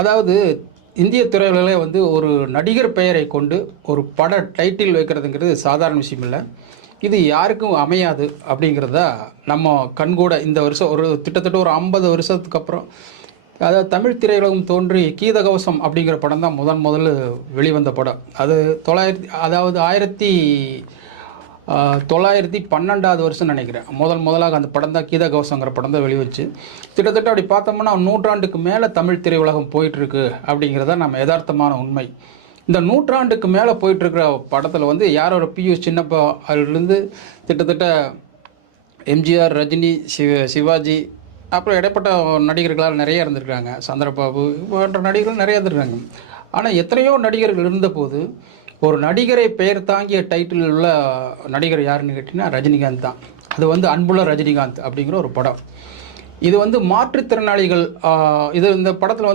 அதாவது இந்திய துறைகளில் வந்து ஒரு நடிகர் பெயரை கொண்டு ஒரு பட டைட்டில் வைக்கிறதுங்கிறது சாதாரண விஷயம் இல்லை. இது யாருக்கும் அமையாது அப்படிங்கிறதா நம்ம கண்கூட இந்த வருஷம் ஒரு கிட்டத்தட்ட ஒரு ஐம்பது வருஷத்துக்கு அப்புறம் அதாவது தமிழ் திரையுலகம் தோன்றி கீதகவசம் அப்படிங்கிற படம் தான் முதன் முதல்ல வெளிவந்த படம். அது தொள்ளாயிரத்தி அதாவது ஆயிரத்தி தொள்ளாயிரத்தி பன்னெண்டாவது வருஷம் நினைக்கிறேன். முதல் முதலாக அந்த படம் தான் கீதகவசங்கிற படம் தான் வெளிவச்சு. கிட்டத்தட்ட அப்படி பார்த்தோம்னா நூற்றாண்டுக்கு மேலே தமிழ் திரையுலகம் போயிட்டுருக்கு அப்படிங்கிறத நம்ம யதார்த்தமான உண்மை. இந்த நூற்றாண்டுக்கு மேலே போயிட்டுருக்கிற படத்தில் வந்து யாரோட பியூஷ் சின்னப்பா அதுலேருந்து கிட்டத்தட்ட எம்ஜிஆர் ரஜினி சிவ சிவாஜி அப்புறம் இடைப்பட்ட நடிகர்களால் நிறைய இருந்திருக்காங்க. சந்திரபாபு போன்ற நடிகர்கள் நிறைய இருந்திருக்காங்க. ஆனால் எத்தனையோ நடிகர்கள் இருந்தபோது ஒரு நடிகரை பெயர் தாங்கிய டைட்டில் உள்ள நடிகர் யாருன்னு கேட்டிங்கன்னா ரஜினிகாந்த் தான். அது வந்து அன்புள்ள ரஜினிகாந்த் அப்படிங்கிற ஒரு படம். இது வந்து மாற்றுத்திறனாளிகள் இது இந்த படத்தில் வந்து